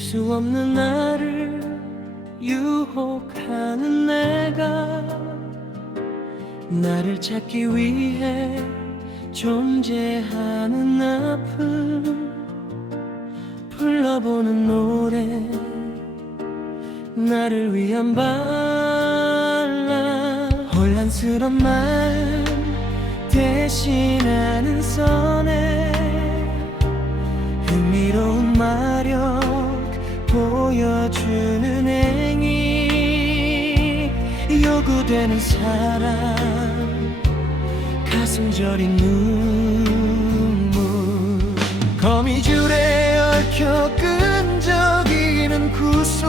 수 없는 나를 유혹하는 내가 나를 찾기 위해 존재하는 아픔 불러보는 노래 나를 위한 발라 혼란스런 말 대신하는 선에 흥미로운 마력 보여주는 행위 요구되는 사랑 가슴 저린 눈물. 거미줄에 얽혀 끈적이는 구속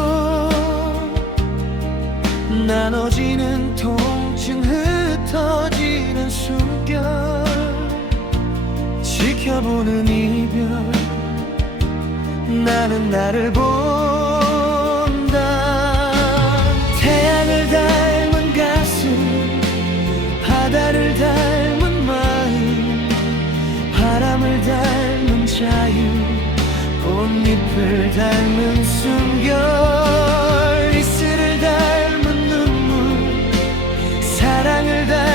나눠지는 통증 흩어지는 숨결 지켜보는 이별. 나는 나를 본 꽃잎을 닮은 숨결 이슬을 닮은 눈물 사랑을 닮은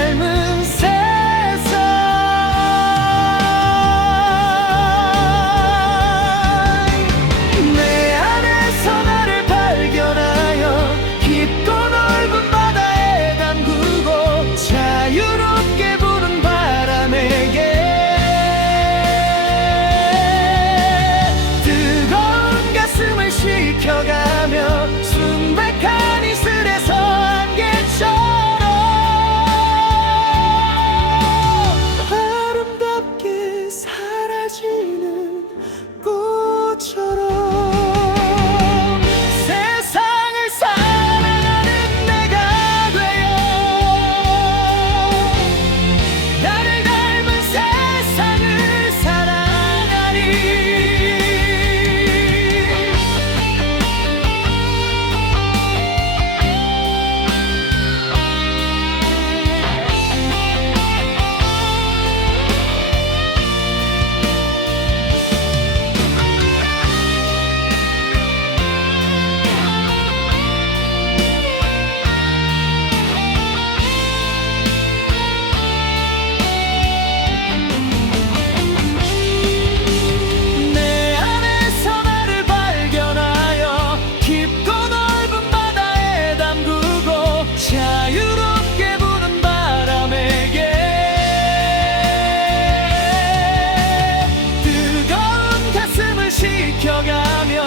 지켜가며